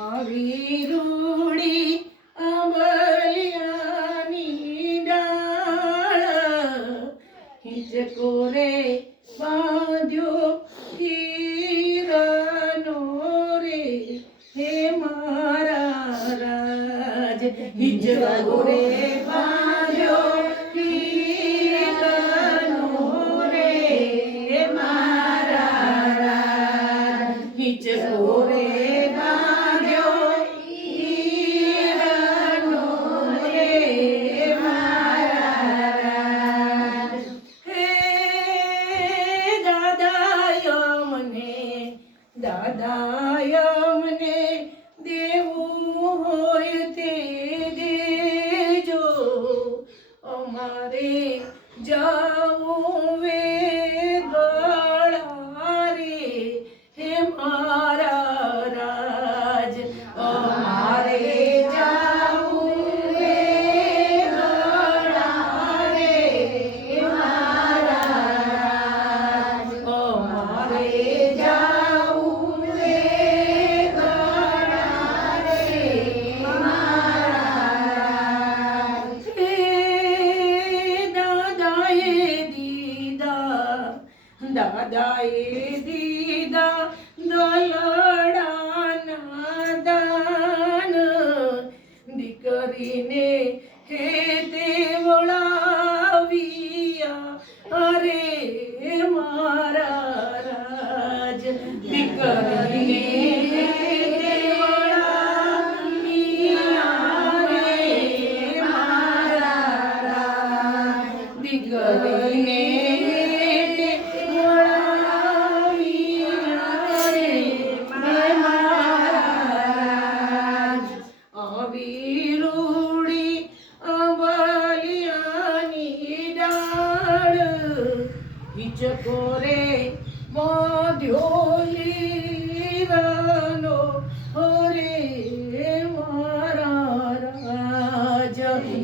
આવી રૂડી અમલિયાની ડાળ હિંચકો રે બાંધ્યો હીરાનો રે હે મારા રાજ હિંચકો રે બાંધ્યો અમારે જાવું વે. દાદાએ દીદા દલડાના દાન. દીકરીને હે દેવળાવિયા અરે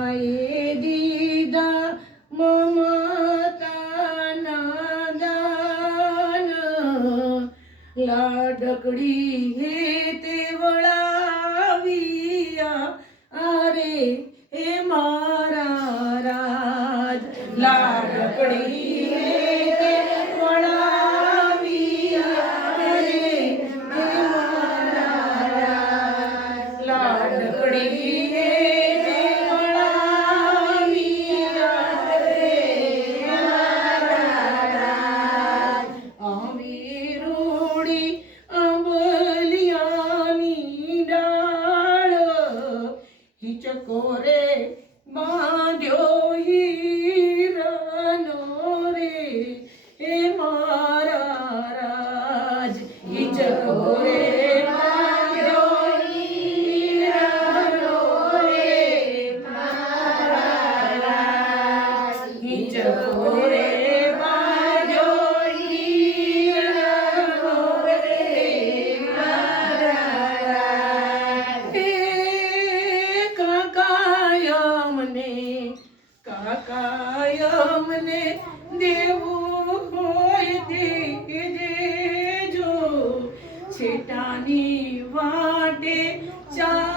માએ દીદા મમતાના દાન. લાડકડી હે તે વળાવિયા આરે હે મારા રાજ. લાડકડી সেটা নিবাটে চা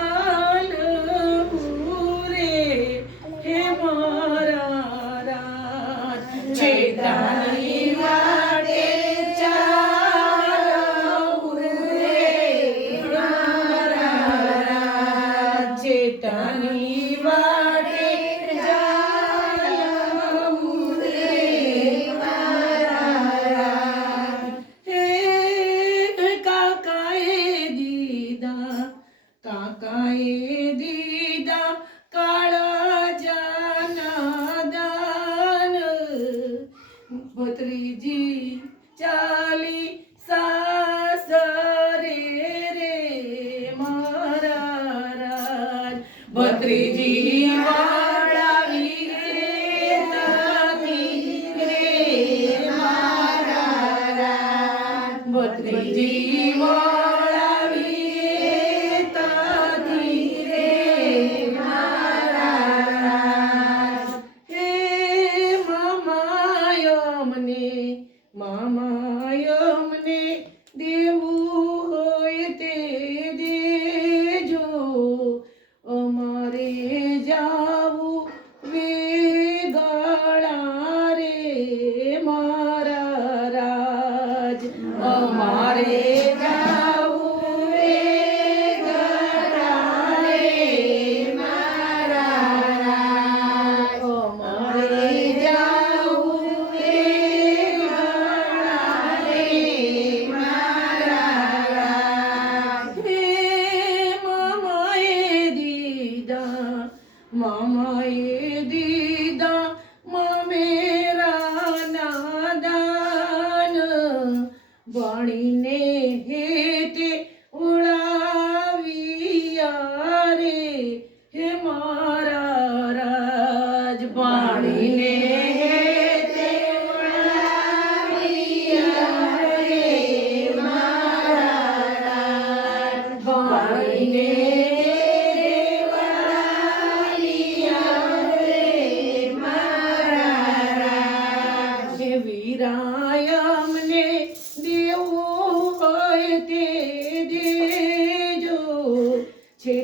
ભત્રીજી 过二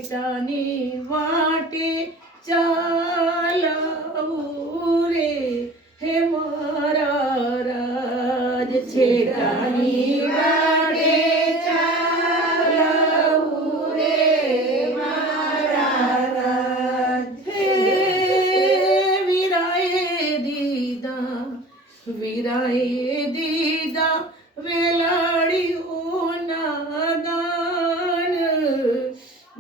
Shani Va.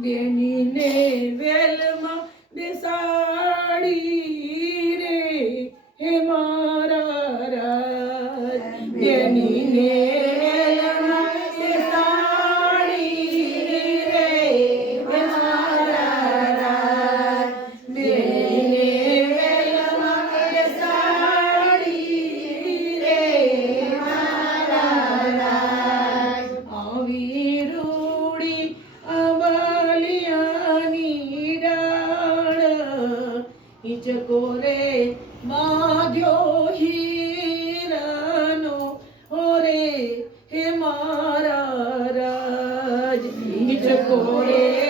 Vieni nel ઇચકોરે બાંધ્યો હીરાનો. ઓરે હે મારા રાજ. ઇચકોરે